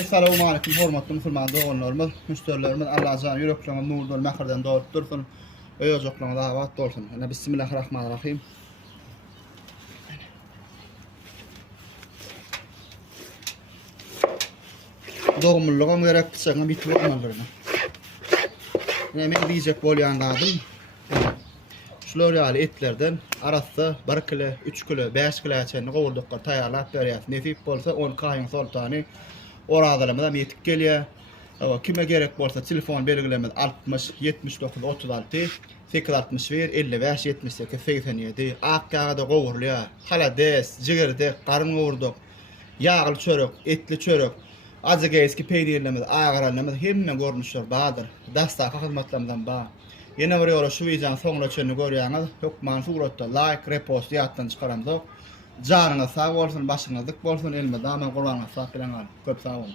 Assalamu alaykum hormatly musulman doganlarymyz, müşterilerimiz Allah jany yüreklerine nurdan mähirden dogup dursun. Öýüjoklarına dawat bolsun. Ana bismillahirrahmanirrahim. Dogumluğum gerek sana bitip olmalarına. Men diýjek bolýan gadym. Şular ýaly etlerden arasy 1 kilo, 3 kilo, 5 kilo çenli gowurduklar taýýarlap berýär. Nesip bolsa 10 kaýyn soltany oradalamadan yetip gelýär. Kime gerek bolsa telefon belgilemez 60 79 36 861 55 78 87 akkagada gowurlýar. Halades, jigerde, garyn gowurduk, ýagly çörek, etli çörek, azıcık eski peynirlemez, ağırlanmaz, hemme görnüşler badır. Dastaka hyzmatlarymdan ba. Yine bir ýola şu wiýan soňra çenni görýäňiz, hökman suratda like, repost ýatdan çykaramyz. Janyňyz sag bolsun, başyňyz dik bolsun, elme daman Gurban'a sag bilen. Köp sag bolun.